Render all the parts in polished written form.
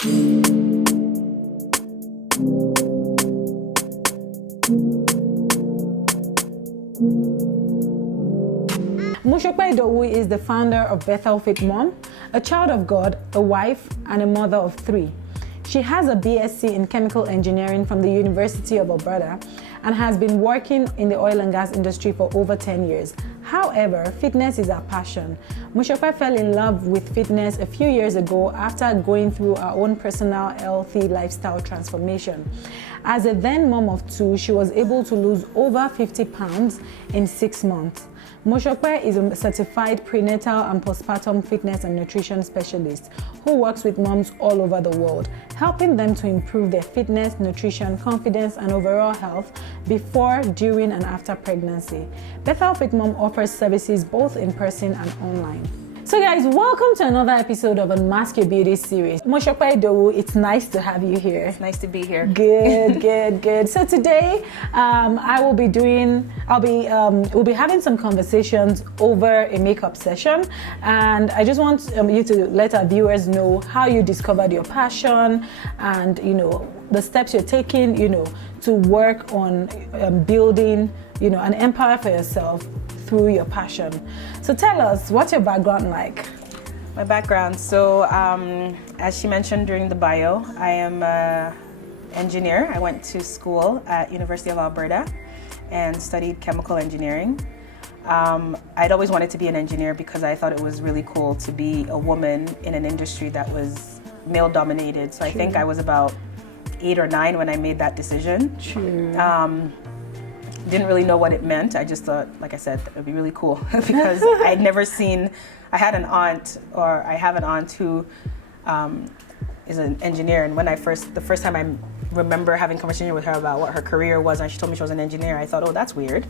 Mosope Idowu is the founder of Bethel Fit Mom, a child of God, a wife, and a mother of 3. She has a BSc in chemical engineering from the University of Alberta and has been working in the oil and gas industry for over 10 years. However, fitness is her passion. Mosope fell in love with fitness a few years ago after going through her own personal healthy lifestyle transformation. As a then mom of 2, she was able to lose over 50 pounds in 6 months. Mosope is a certified prenatal and postpartum fitness and nutrition specialist who works with moms all over the world, helping them to improve their fitness, nutrition, confidence, and overall health before, during, and after pregnancy. Bethel Fit Mom offers services both in person and online. So guys, welcome to another episode of Unmask Your Beauty series. Mosope Idowu, it's nice to have you here. It's nice to be here. Good, good, good. So today, we'll be having some conversations over a makeup session, and I just want you to let our viewers know how you discovered your passion, and the steps you're taking, to work on building, an empire for yourself through your passion. So tell us, what's your background like? My background, so as she mentioned during the bio, I am an engineer. I went to school at University of Alberta and studied chemical engineering. I'd always wanted to be an engineer because I thought it was really cool to be a woman in an industry that was male dominated. So I think I was about 8 or 9 when I made that decision. True. Didn't really know what it meant. I just thought, like I said, it would be really cool because I'd never seen, I have an aunt who is an engineer, and the first time I remember having a conversation with her about what her career was, and she told me she was an engineer, I thought, oh, that's weird.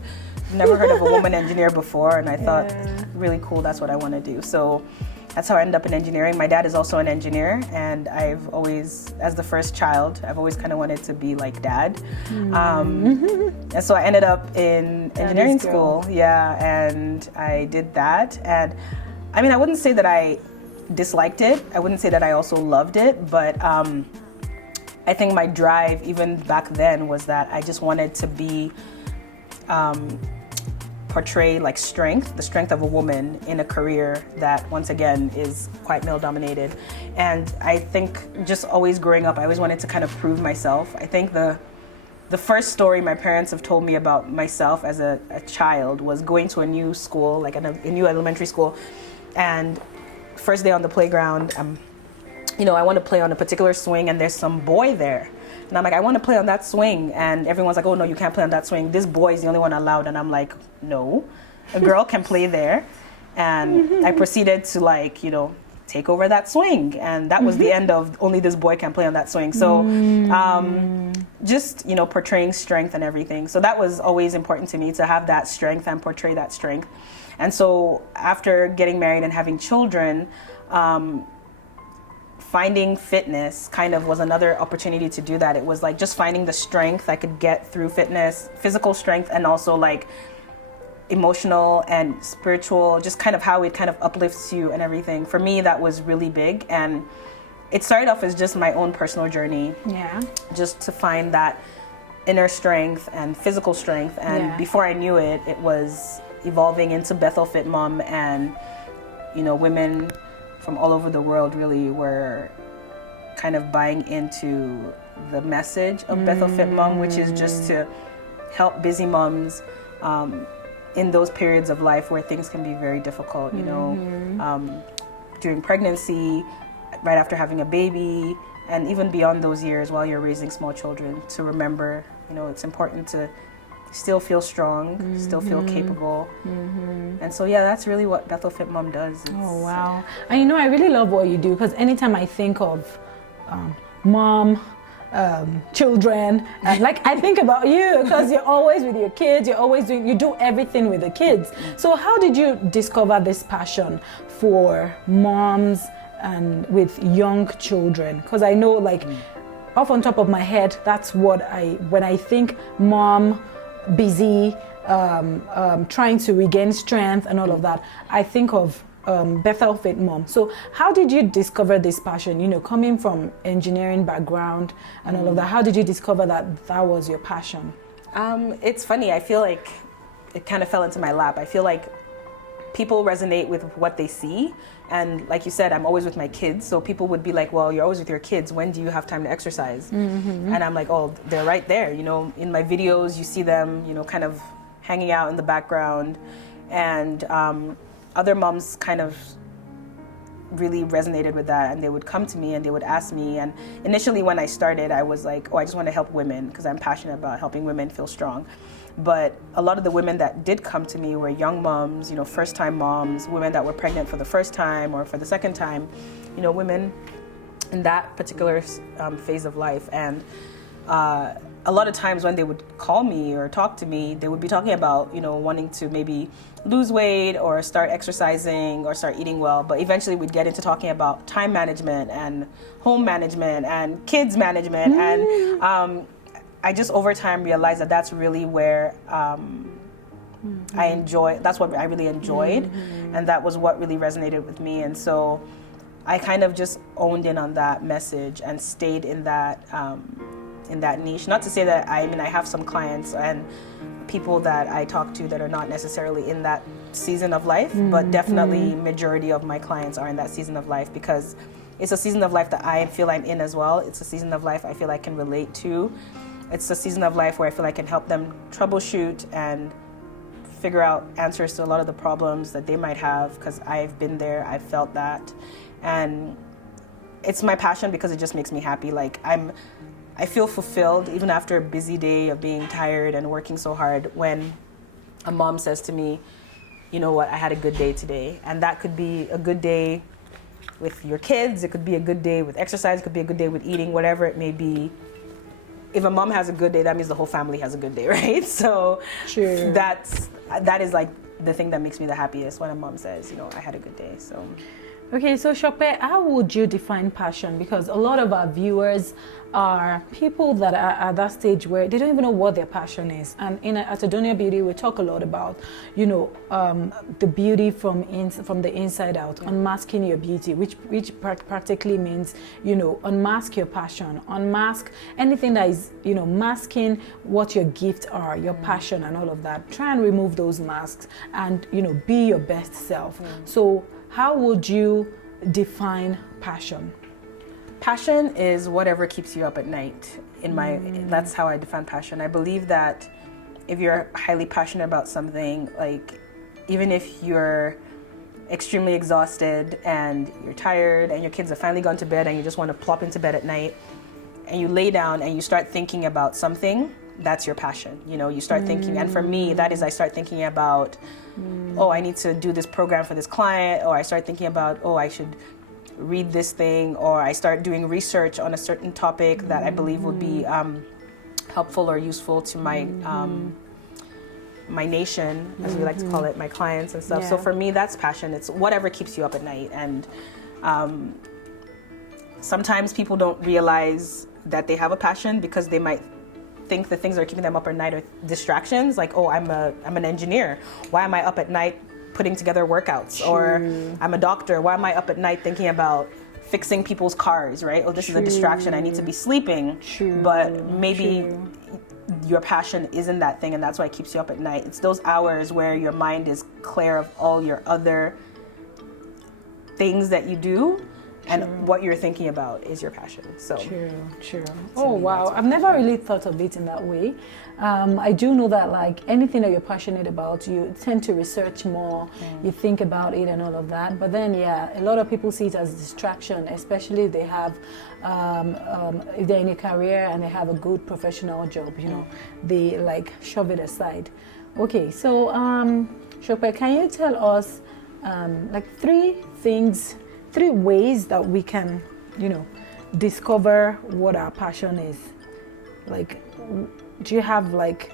Never heard of a woman engineer before, and I thought, really cool, that's what I want to do. So that's how I ended up in engineering. My dad is also an engineer, and I've always, as the first child, I've always kind of wanted to be like dad. And so I ended up in engineering school, and I did that. And I mean, I wouldn't say that I disliked it. I wouldn't say that I also loved it, but I think my drive, even back then, was that I just wanted to be, portray like the strength of a woman in a career that, once again, is quite male dominated. And I think just always growing up, I always wanted to kind of prove myself. I think the first story my parents have told me about myself as a child was going to a new school, like a new elementary school, and first day on the playground, I want to play on a particular swing, and there's some boy there. And I'm like, I want to play on that swing. And everyone's like, oh, no, you can't play on that swing. This boy is the only one allowed. And I'm like, no, a girl can play there. And I proceeded to take over that swing. And that was the end of only this boy can play on that swing. So just, portraying strength and everything. So that was always important to me, to have that strength and portray that strength. And so after getting married and having children, finding fitness kind of was another opportunity to do that. It was like just finding the strength I could get through fitness, physical strength, and also like emotional and spiritual, just kind of how it kind of uplifts you and everything. For me, that was really big. And it started off as just my own personal journey. Yeah. Just to find that inner strength and physical strength. And before I knew it, it was evolving into Bethel Fit Mom, and, women from all over the world really were kind of buying into the message of Bethel Fit Mom, which is just to help busy moms in those periods of life where things can be very difficult, during pregnancy, right after having a baby, and even beyond those years while you're raising small children, to remember, it's important to still feel strong, still feel capable. And so, that's really what Bethel Fit Mom does. Oh, wow. And I really love what you do, because anytime I think of mom, children, I think about you, because you're always with your kids, you do everything with the kids. So how did you discover this passion for moms and with young children? Because I know, off on top of my head, that's what when I think mom, busy, trying to regain strength and all of that, I think of Bethel Fit Mom. So how did you discover this passion? You know, coming from engineering background and all of that, how did you discover that that was your passion? It's funny. I feel like it kind of fell into my lap. I feel like people resonate with what they see. And like you said, I'm always with my kids. So people would be like, well, you're always with your kids. When do you have time to exercise? And I'm like, oh, they're right there. You know, in my videos, you see them, you know, kind of hanging out in the background. And other moms kind of really resonated with that, and they would come to me and they would ask me. And initially when I started, I was like, oh, I just want to help women because I'm passionate about helping women feel strong. But a lot of the women that did come to me were young moms, you know, first-time moms, women that were pregnant for the first time or for the second time, you know, women in that particular phase of life. And a lot of times when they would call me or talk to me, they would be talking about, you know, wanting to maybe lose weight or start exercising or start eating well. But eventually we'd get into talking about time management and home management and kids management. And I just over time realized that that's really where I enjoy, that's what I really enjoyed. And that was what really resonated with me. And so I kind of just owned in on that message and stayed in that niche. Not to say that I have some clients and people that I talk to that are not necessarily in that season of life, but definitely majority of my clients are in that season of life because it's a season of life that I feel I'm in as well. It's a season of life I feel I can relate to. It's a season of life where I feel I can help them troubleshoot and figure out answers to a lot of the problems that they might have because I've been there, I've felt that. And it's my passion because it just makes me happy. Like I feel fulfilled even after a busy day of being tired and working so hard when a mom says to me, you know what, I had a good day today. And that could be a good day with your kids, it could be a good day with exercise, it could be a good day with eating, whatever it may be. If a mom has a good day, that means the whole family has a good day, right? So True. that is like the thing that makes me the happiest when a mom says, you know, I had a good day. So Okay, so Mosope, how would you define passion? Because a lot of our viewers are people that are at that stage where they don't even know what their passion is. And at Adonia Beauty, we talk a lot about, you know, the beauty from the inside out, unmasking your beauty, which practically means, you know, unmask your passion, unmask anything that is, you know, masking what your gifts are, your passion and all of that. Try and remove those masks and, you know, be your best self. So how would you define passion? Passion is whatever keeps you up at night. That's how I define passion. I believe that if you're highly passionate about something, like even if you're extremely exhausted and you're tired and your kids have finally gone to bed and you just want to plop into bed at night and you lay down and you start thinking about something, that's your passion. You know, you start thinking, and for me, that is I start thinking about, oh, I need to do this program for this client, or I start thinking about, oh, I should read this thing, or I start doing research on a certain topic that I believe would be helpful or useful to my my nation, as we like to call it, my clients and stuff. Yeah. So for me, that's passion. It's whatever keeps you up at night. And sometimes people don't realize that they have a passion because they might think the things that are keeping them up at night are distractions. Like, oh, I'm an engineer. Why am I up at night putting together workouts? True. Or I'm a doctor. Why am I up at night thinking about fixing people's cars, right? Oh, this is a distraction. I need to be sleeping. True. But maybe your passion isn't that thing, and that's why it keeps you up at night. It's those hours where your mind is clear of all your other things that you do, and what you're thinking about is your passion. So True. Oh wow, I've never really thought of it in that way. I do know that like anything that you're passionate about, you tend to research more, you think about it and all of that. But then a lot of people see it as a distraction, especially if they have if they're in a career and they have a good professional job, you know, they like shove it aside. Okay, so Mosope, can you tell us like three ways that we can, you know, discover what our passion is? Like, do you have like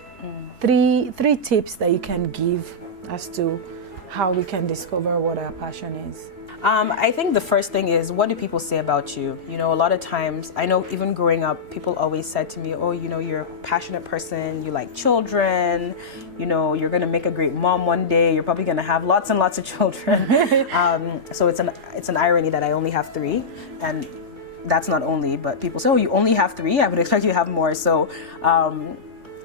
three tips that you can give as to how we can discover what our passion is? I think the first thing is, what do people say about you? You know, a lot of times, I know even growing up, people always said to me, oh, you know, you're a passionate person, you like children, you know, you're going to make a great mom one day, you're probably going to have lots and lots of children. So it's an irony that I only have 3. And that's not only, but people say, oh, you only have 3? I would expect you to have more. So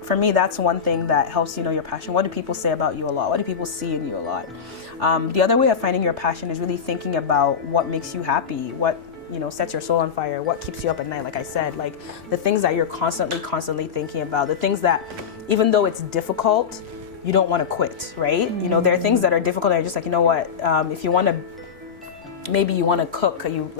for me, that's one thing that helps you know your passion. What do people say about you a lot? What do people see in you a lot? The other way of finding your passion is really thinking about what makes you happy, what, you know, sets your soul on fire, what keeps you up at night. Like I said, like the things that you're constantly thinking about, the things that, even though it's difficult, you don't want to quit, right? You know, there are things that are difficult and you're just like, you know what, if you want to, maybe you want to cook, you've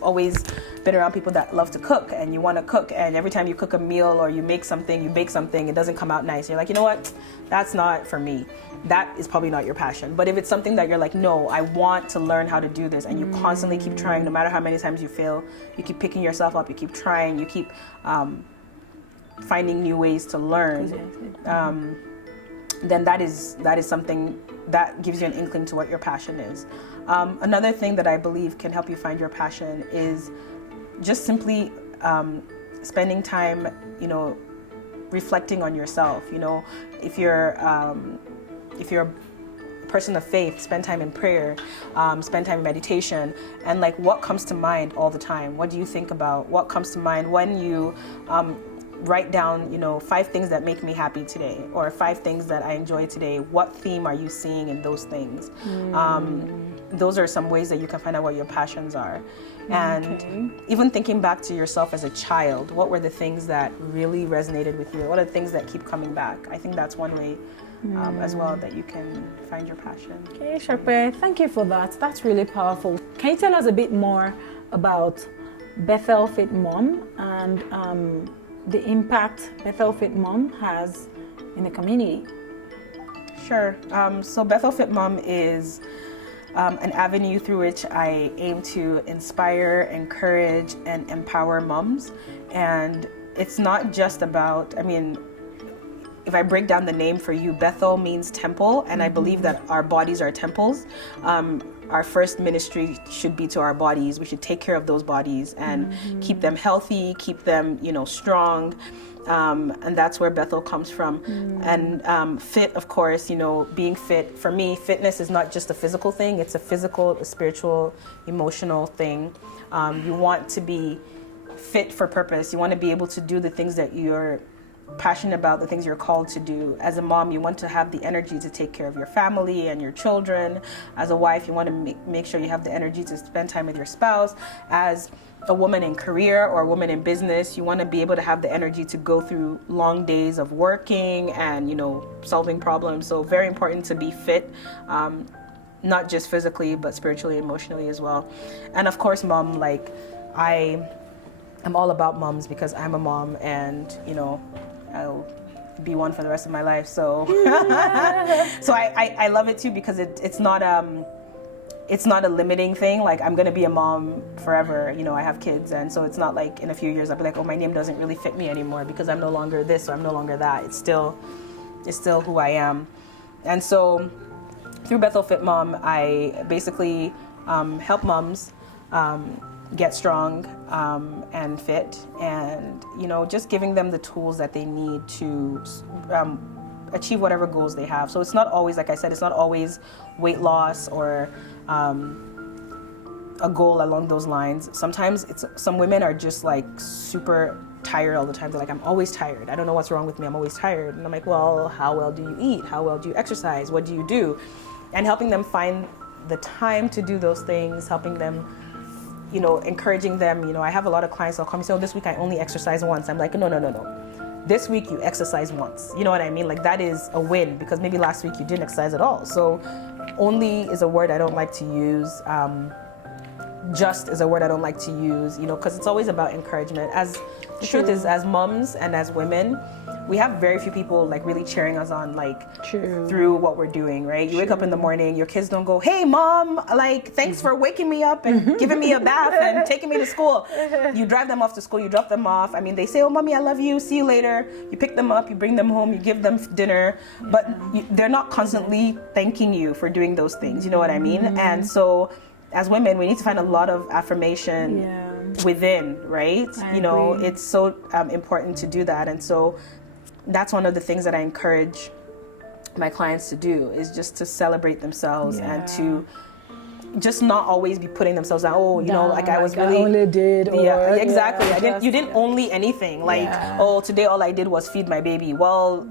always been around people that love to cook, and you want to cook, and every time you cook a meal or you make something, you bake something, it doesn't come out nice. You're like, you know what, that's not for me. That is probably not your passion. But if it's something that you're like, no, I want to learn how to do this, and you constantly keep trying, no matter how many times you fail, you keep picking yourself up, you keep trying, you keep finding new ways to learn, then that is something that gives you an inkling to what your passion is. Another thing that I believe can help you find your passion is just simply spending time, you know, reflecting on yourself. You know, if you're a person of faith, spend time in prayer, spend time in meditation, and like what comes to mind all the time. What do you think about? What comes to mind when you write down, you know, 5 things that make me happy today, or 5 things that I enjoy today. What theme are you seeing in those things? Those are some ways that you can find out what your passions are. And even thinking back to yourself as a child, what were the things that really resonated with you? What are the things that keep coming back? I think that's one way as well that you can find your passion. Okay, Sharpe, thank you for that. That's really powerful. Can you tell us a bit more about Bethel Fit Mom and the impact Bethel Fit Mom has in the community? Sure. So Bethel Fit Mom is an avenue through which I aim to inspire, encourage, and empower moms. And it's not just about, I mean, if I break down the name for you, Bethel means temple, and I believe that our bodies are temples. Our first ministry should be to our bodies. We should take care of those bodies and keep them healthy, keep them, you know, strong. And that's where Bethel comes from. And fit, of course, you know, being fit, for me, fitness is not just a physical thing, it's a physical, a spiritual, emotional thing. You want to be fit for purpose. You want to be able to do the things that you're passionate about, the things you're called to do. As a mom, you want to have the energy to take care of your family and your children. As a wife, you want to make sure you have the energy to spend time with your spouse. As a woman in career or a woman in business, you want to be able to have the energy to go through long days of working and, you know, solving problems. So very important to be fit, not just physically, but spiritually, emotionally as well. And of course, mom, like I'm all about moms because I'm a mom, and, you know, I'll be one for the rest of my life. So, so I love it too, because it's not a limiting thing. Like, I'm gonna be a mom forever. You know, I have kids, and so it's not like in a few years I'll be like, oh, my name doesn't really fit me anymore because I'm no longer this or I'm no longer that. It's still who I am. And so through Bethel Fit Mom, I basically help moms get strong and fit, and, you know, just giving them the tools that they need to achieve whatever goals they have. So it's not always, like I said, it's not always weight loss or a goal along those lines. Sometimes some women are just like super tired all the time. They're like, I'm always tired. I don't know what's wrong with me. I'm always tired. And I'm like, well, how well do you eat? How well do you exercise? What do you do? And helping them find the time to do those things, helping them, you know, encouraging them. You know, I have a lot of clients that'll come and say, oh, this week I only exercise once. I'm like, no. This week you exercise once. You know what I mean? Like, that is a win, because maybe last week you didn't exercise at all. So only is a word I don't like to use. Just is a word I don't like to use, you know, because it's always about encouragement. As the truth is, as moms and as women, we have very few people like really cheering us on, like through what we're doing, right? You wake up in the morning, your kids don't go, hey mom, like, thanks for waking me up and giving me a bath and taking me to school. You drive them off to school, you drop them off. I mean, they say, oh mommy, I love you, see you later. You pick them up, you bring them home, you give them dinner, but they're not constantly thanking you for doing those things, you know what I mean? And so as women, we need to find a lot of affirmation within, right? I You know, agree. it's so important to do that. And so that's one of the things that I encourage my clients to do, is just to celebrate themselves and to just not always be putting themselves down. Oh, you know, like I was really, I only did. Or, exactly. You didn't just, only anything. Like, oh, today all I did was feed my baby. Well,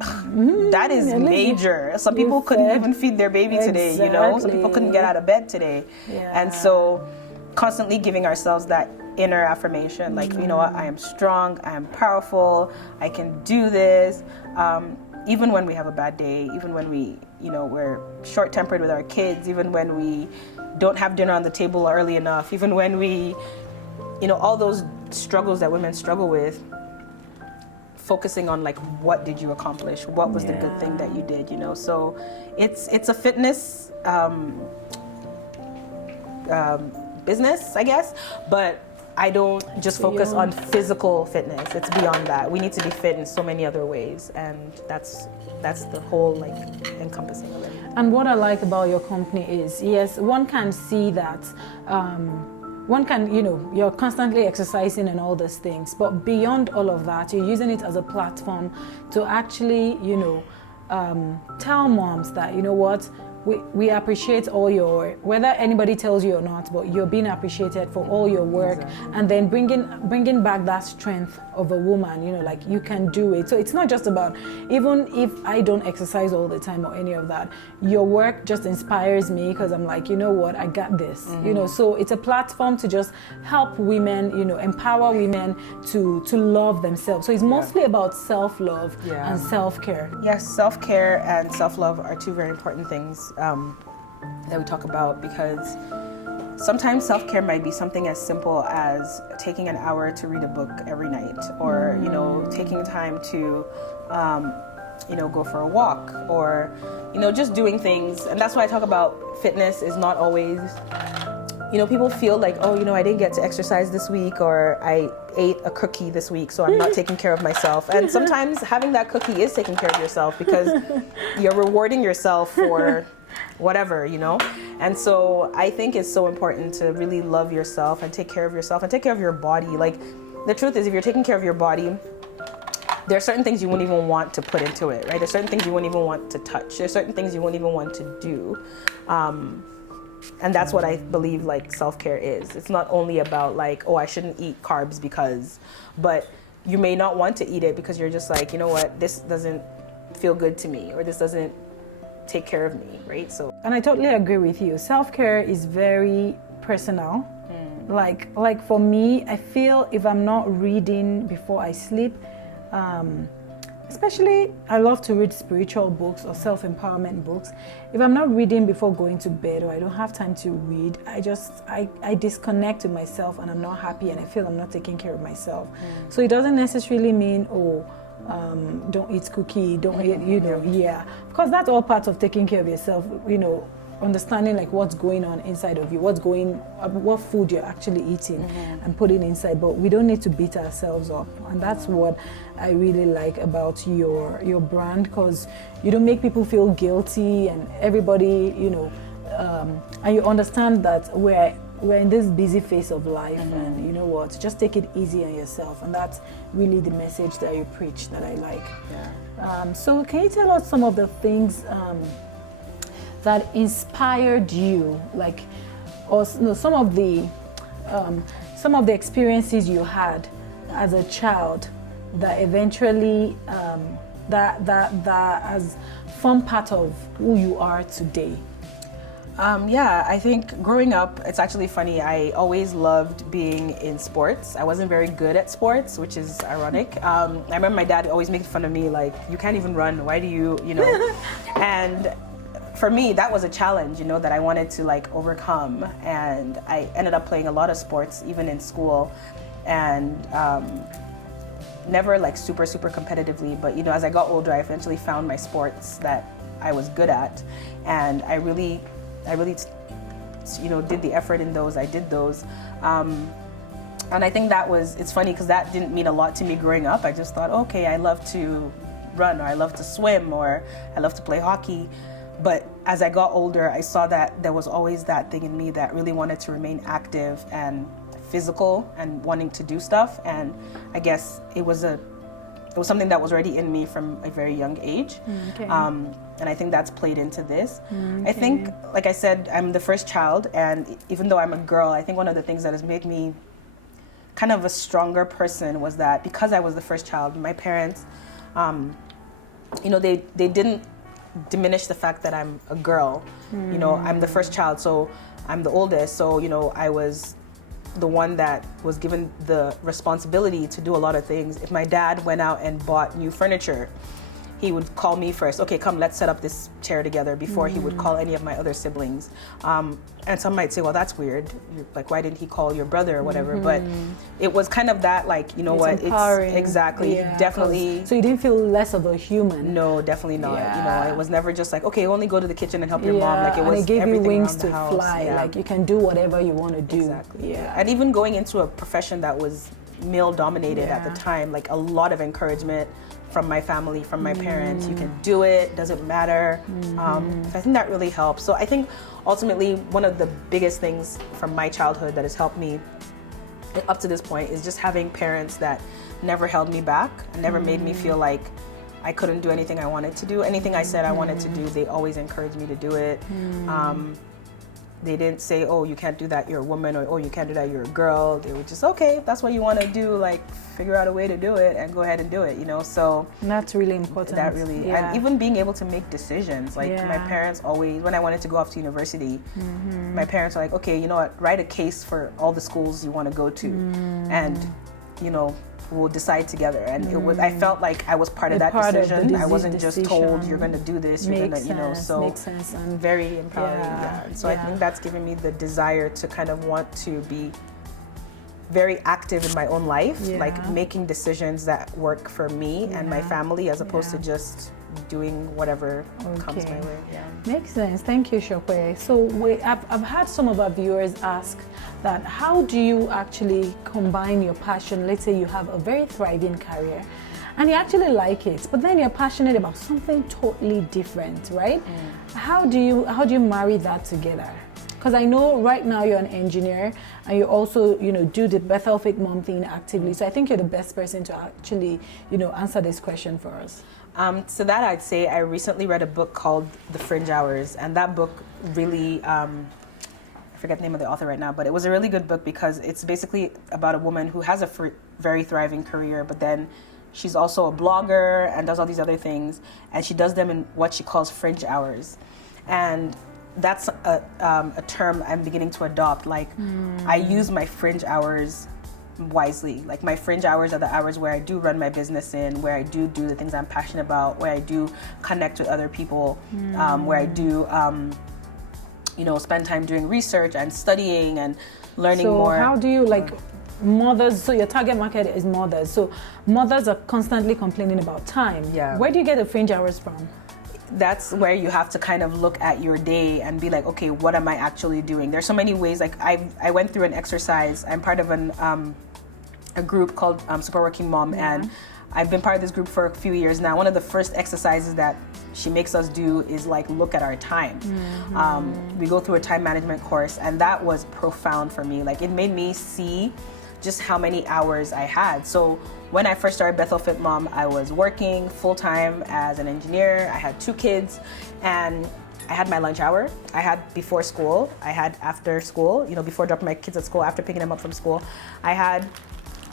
that is major. Some people couldn't even feed their baby today, you know? Some people couldn't get out of bed today. And so constantly giving ourselves that inner affirmation, like, you know what, I am strong, I am powerful, I can do this. Even when we have a bad day, even when we, you know, we're short-tempered with our kids, even when we don't have dinner on the table early enough, even when we, you know, all those struggles that women struggle with, focusing on like, what did you accomplish? What was the good thing that you did, you know? So it's a fitness business, I guess, but I don't just focus on physical fitness. It's beyond that. We need to be fit in so many other ways, and that's the whole like encompassing of it. And what I like about your company is, yes, one can see that, one can, you know, you're constantly exercising and all those things, but beyond all of that, you're using it as a platform to actually, you know, tell moms that, you know what, we appreciate all your, whether anybody tells you or not, but you're being appreciated for all your work, and then bringing back that strength of a woman, you know, like you can do it. So it's not just about, even if I don't exercise all the time or any of that, your work just inspires me, because I'm like, you know what, I got this, you know. So it's a platform to just help women, you know, empower women to love themselves. So it's mostly about self-love and self-care. Yes, self-care and self-love are two very important things that we talk about, because sometimes self-care might be something as simple as taking an hour to read a book every night, or you know, taking time to you know, go for a walk, or you know, just doing things. And that's why I talk about fitness is not always, you know, people feel like, oh, you know, I didn't get to exercise this week, or I ate a cookie this week, so I'm not taking care of myself. And sometimes having that cookie is taking care of yourself, because you're rewarding yourself for whatever, you know. And so I think it's so important to really love yourself and take care of yourself and take care of your body. Like, the truth is, if you're taking care of your body, there are certain things you wouldn't even want to put into it, right? There's certain things you wouldn't even want to touch. There's certain things you wouldn't even want to do. And that's what I believe like self-care is. It's not only about like, oh, I shouldn't eat carbs because, but you may not want to eat it because you're just like, you know what, this doesn't feel good to me, or this doesn't take care of me, right? So, and I totally agree with you. Self-care is very personal. Like for me, I feel if I'm not reading before I sleep, especially I love to read spiritual books or self-empowerment books. If I'm not reading before going to bed, or I don't have time to read, I disconnect with myself, and I'm not happy, and I feel I'm not taking care of myself. So it doesn't necessarily mean, oh, don't eat cookie, don't eat, you know, of course that's all part of taking care of yourself, you know, understanding like what's going on inside of you, what food you're actually eating and putting inside. But we don't need to beat ourselves up, and that's what I really like about your brand, because you don't make people feel guilty, and everybody, you know, and you understand that we're in this busy phase of life, and you know what, just take it easy on yourself, and that's really the message that you preach that I like. So can you tell us some of the things that inspired you, like, or no, some of the experiences you had as a child that eventually that has formed part of who you are today? I think growing up, it's actually funny, I always loved being in sports. I wasn't very good at sports, which is ironic. I remember my dad always making fun of me, like, you can't even run, why do you know? And for me, that was a challenge, you know, that I wanted to like overcome. And I ended up playing a lot of sports, even in school, and never like super competitively, but you know, as I got older, I eventually found my sports that I was good at, and I really, you know, did the effort in those. I did those, and I think it's funny because that didn't mean a lot to me growing up. I just thought, okay, I love to run, or I love to swim, or I love to play hockey. But as I got older, I saw that there was always that thing in me that really wanted to remain active and physical and wanting to do stuff. And I guess it was something that was already in me from a very young age. Okay. And I think that's played into this. Okay. I think, like I said, I'm the first child, and even though I'm a girl, I think one of the things that has made me kind of a stronger person was that because I was the first child, my parents, they didn't diminish the fact that I'm a girl. I'm the first child, so I'm the oldest, so I was the one that was given the responsibility to do a lot of things. If my dad went out and bought new furniture, he would call me first. Okay, come, let's set up this chair together before he would call any of my other siblings. And some might say, well, that's weird. Like, why didn't he call your brother or whatever? But it was kind of that, like, it's empowering. It's exactly, definitely. So you didn't feel less of a human. No, definitely not. Yeah. It was never just like, okay, only go to the kitchen and help your mom. Like, it was and it gave you everything wings around to the house. fly. Yeah. Like, you can do whatever you want to do. Exactly. Yeah. And even going into a profession that was male dominated at the time, like a lot of encouragement from my family, from my parents. You can do it, doesn't matter. So I think that really helps. So I think ultimately one of the biggest things from my childhood that has helped me up to this point is just having parents that never held me back, never made me feel like I couldn't do anything I wanted to do. Anything I said I wanted to do, they always encouraged me to do it. They didn't say, oh, you can't do that, you're a woman, or oh, you can't do that, you're a girl. They were just, okay, if that's what you want to do, like, figure out a way to do it and go ahead and do it, So And that's really important. that really, and even being able to make decisions. Like, my parents always, when I wanted to go off to university, my parents were like, okay, you know what, write a case for all the schools you want to go to, and, we'll decide together. And it was, I felt like I was part of that decision. I wasn't just told, you're going to do this, you're going to, so makes sense. And very empowering. And so I think that's given me the desire to kind of want to be very active in my own life, like making decisions that work for me and my family, as opposed to just doing whatever comes my way. Makes sense. Thank you, Shokwe. So I've had some of our viewers ask that how do you actually combine your passion? Let's say you have a very thriving career and you actually like it, but then you're passionate about something totally different, right? How do you marry that together? Because I know right now you're an engineer and you also, do the Bethel Fit Mom thing actively. So I think you're the best person to actually, answer this question for us. So that I'd say I recently read a book called The Fringe Hours, and that book really, I forget the name of the author right now, but it was a really good book because it's basically about a woman who has a very thriving career, but then she's also a blogger and does all these other things, and she does them in what she calls fringe hours. And that's a term I'm beginning to adopt. Like, I use my fringe hours wisely. Like, my fringe hours are the hours where I do run my business in, where I do the things I'm passionate about, where I do connect with other people, where I do, spend time doing research and studying and learning more. So how do you, mothers, so your target market is mothers. So mothers are constantly complaining about time. Yeah. Where do you get the fringe hours from? That's where you have to kind of look at your day and be like, okay, what am I actually doing? There's so many ways. Like, I went through an exercise. I'm part of a group called Super Working Mom, and I've been part of this group for a few years now. One of the first exercises that she makes us do is like look at our time. We go through a time management course, and that was profound for me. Like, it made me see just how many hours I had. So when I first started Bethel Fit Mom, I was working full-time as an engineer. I had 2 kids, and I had my lunch hour. I had before school. I had after school, before dropping my kids at school, after picking them up from school. I had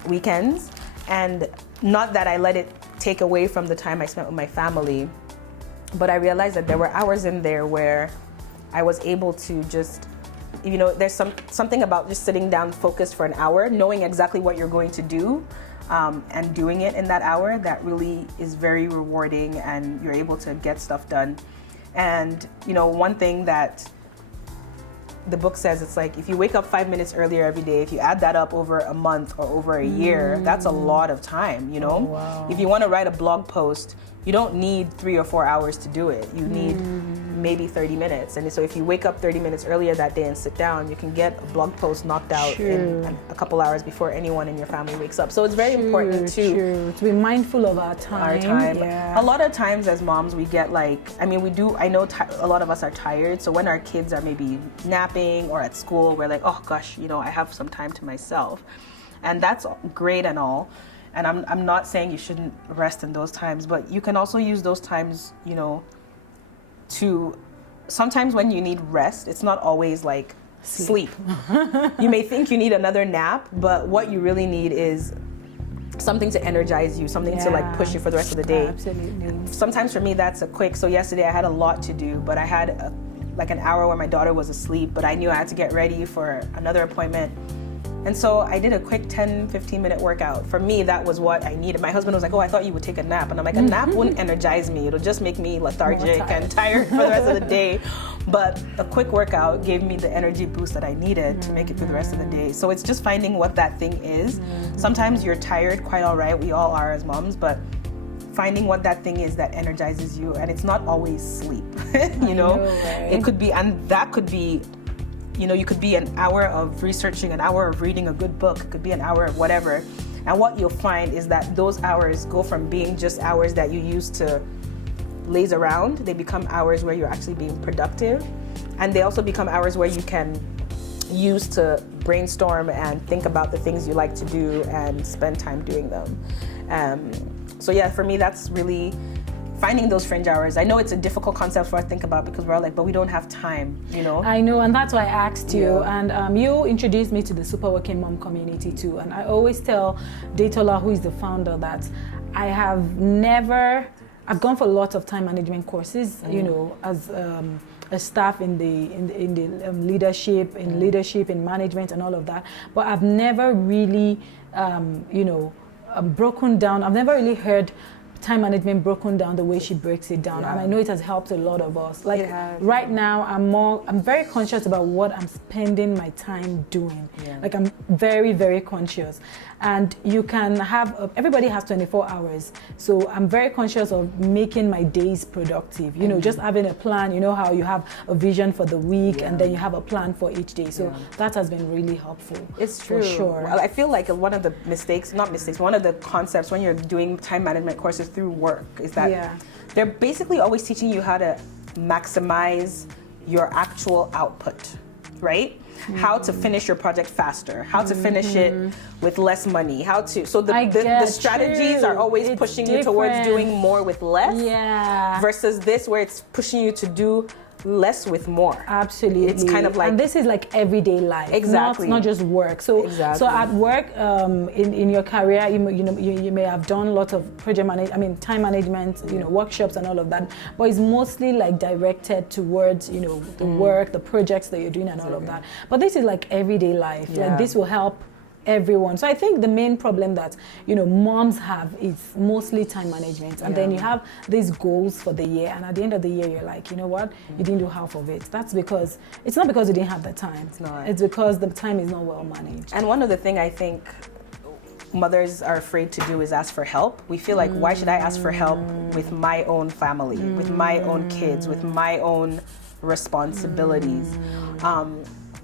weekends, and not that I let it take away from the time I spent with my family, but I realized that there were hours in there where I was able to just, there's something about just sitting down focused for an hour, knowing exactly what you're going to do, and doing it in that hour, that really is very rewarding, and you're able to get stuff done. And one thing that the book says, it's like, if you wake up 5 minutes earlier every day, if you add that up over a month or over a year, that's a lot of time, Oh, wow. If you want to write a blog post, you don't need 3 or 4 hours to do it. You need maybe 30 minutes. And so if you wake up 30 minutes earlier that day and sit down, you can get a blog post knocked out in a couple hours before anyone in your family wakes up. So it's very important to be mindful of our time. A lot of times as moms, we get like, I know a lot of us are tired. So when our kids are maybe napping or at school, we're like, oh gosh, I have some time to myself. And that's great and all. And I'm not saying you shouldn't rest in those times, but you can also use those times, to sometimes when you need rest, it's not always like sleep. You may think you need another nap, but what you really need is something to energize you, something to like push you for the rest of the day. Absolutely. Sometimes for me that's a quick. So yesterday I had a lot to do, but I had like an hour where my daughter was asleep, but I knew I had to get ready for another appointment. And so I did a quick 10-15 minute workout. For me, that was what I needed. My husband was like, oh, I thought you would take a nap. And I'm like, a nap wouldn't energize me. It'll just make me lethargic and tired for the rest of the day. But a quick workout gave me the energy boost that I needed to make it through the rest of the day. So it's just finding what that thing is. Sometimes you're tired, quite all right. We all are as moms, but finding what that thing is that energizes you. And it's not always sleep, you know? Right? It could be, and that could be, you could be an hour of researching, an hour of reading a good book, it could be an hour of whatever. And what you'll find is that those hours go from being just hours that you use to laze around, they become hours where you're actually being productive. And they also become hours where you can use to brainstorm and think about the things you like to do and spend time doing them. So yeah, for me, that's really finding those fringe hours. I know it's a difficult concept for us to think about because we're all like, but we don't have time, I know, and that's why I asked you. And you introduced me to the Super Working Mom community too. And I always tell Daytola, who is the founder, that I've gone for lots of time management courses, as a staff in the leadership, in management and all of that. But I've never really, broken down. I've never really heard time management broken down the way she breaks it down, and I know it has helped a lot of us. Like right now, I'm very conscious about what I'm spending my time doing. Like I'm very, very conscious. And you can have, everybody has 24 hours. So I'm very conscious of making my days productive. Just having a plan, how you have a vision for the week and then you have a plan for each day. So that has been really helpful. It's true. For sure. Well, I feel like one of the one of the concepts when you're doing time management courses through work is that they're basically always teaching you how to maximize your actual output, right? How to finish your project faster, how to finish it with less money, so the strategies are always pushing you towards doing more with less versus this where it's pushing you to do less with more. Absolutely. It's kind of like, and this is like everyday life. Exactly. Not just work. So so at work, in your career, you may have done lots of time management, workshops and all of that. But it's mostly like directed towards the work, the projects that you're doing and all of that. But this is like everyday life. Like this will help everyone. So I think the main problem that moms have is mostly time management, and then you have these goals for the year, and at the end of the year you're like, you know what, you didn't do half of it. That's because it's not because you didn't have the time. It's not. It's because the time is not well managed. And one of the things I think mothers are afraid to do is ask for help. We feel like, why should I ask for help with my own family, with my own kids, with my own responsibilities?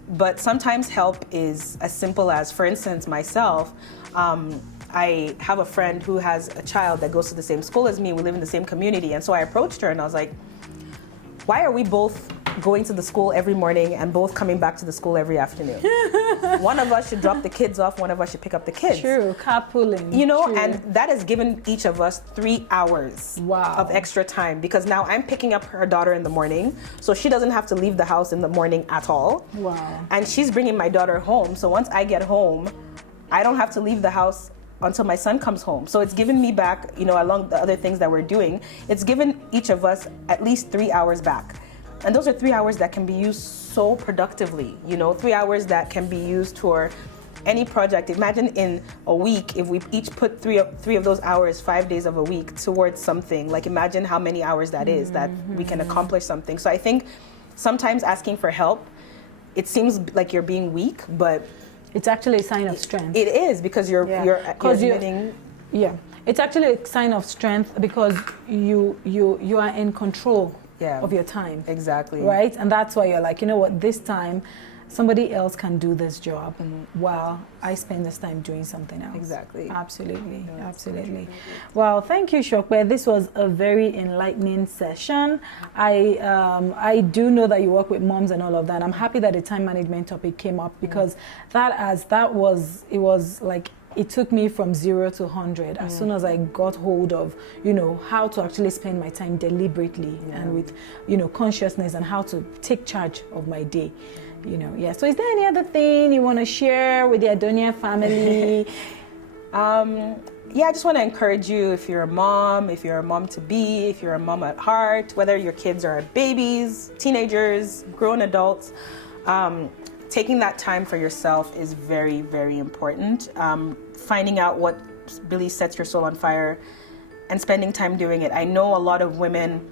But sometimes help is as simple as, for instance, myself, I have a friend who has a child that goes to the same school as me. We live in the same community. And so I approached her and I was like, why are we both going to the school every morning and both coming back to the school every afternoon? One of us should drop the kids off, one of us should pick up the kids. True, carpooling. True. And that has given each of us 3 hours of extra time, because now I'm picking up her daughter in the morning, so she doesn't have to leave the house in the morning at all. Wow. And she's bringing my daughter home, so once I get home, I don't have to leave the house until my son comes home. So it's given me back, along the other things that we're doing, it's given each of us at least 3 hours back. And those are 3 hours that can be used so productively, 3 hours that can be used for any project. Imagine in a week, if we each put three of those hours, 5 days of a week, towards something, like imagine how many hours that is that we can accomplish something. So I think sometimes asking for help, it seems like you're being weak, but it's actually a sign of strength. It is, because you're admitting. It's actually a sign of strength because you are in control of your time. Exactly. Right? And that's why you're like, you know what, this time somebody else can do this job while I spend this time doing something else. Exactly. Absolutely. No, Absolutely. Well, thank you, Shokwe. This was a very enlightening session. I do know that you work with moms and all of that. I'm happy that the time management topic came up because it was like it took me from 0 to 100 as soon as I got hold of, how to actually spend my time deliberately and with, consciousness and how to take charge of my day. So is there any other thing you want to share with the Adonia family? I just want to encourage you, if you're a mom, if you're a mom to be, if you're a mom at heart, whether your kids are babies, teenagers, grown adults, taking that time for yourself is very, very important. Finding out what really sets your soul on fire and spending time doing it. I know a lot of women,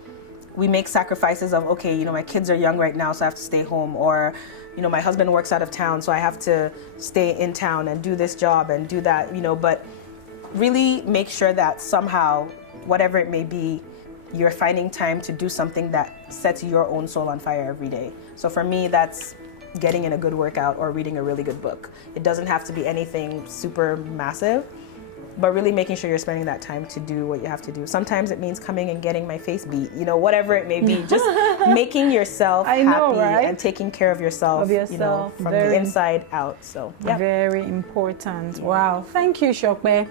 we make sacrifices of, okay, my kids are young right now, so I have to stay home, or my husband works out of town, so I have to stay in town and do this job and do that, but really make sure that somehow, whatever it may be, you're finding time to do something that sets your own soul on fire every day. So for me, that's getting in a good workout or reading a really good book. It doesn't have to be anything super massive, but really making sure you're spending that time to do what you have to do. Sometimes it means coming and getting my face beat, whatever it may be. Just making yourself happy and taking care of yourself, from the inside out. So, yeah. Very important. Yeah. Wow. Thank you, Shokwe.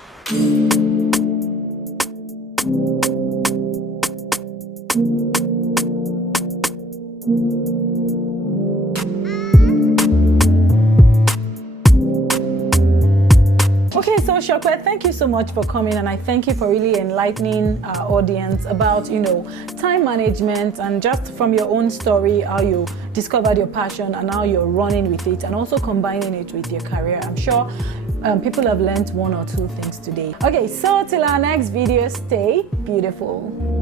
Okay, so Shokwe, thank you so much for coming, and I thank you for really enlightening our audience about, time management, and just from your own story, how you discovered your passion and how you're running with it and also combining it with your career. I'm sure people have learned 1 or 2 things today. Okay, so till our next video, stay beautiful.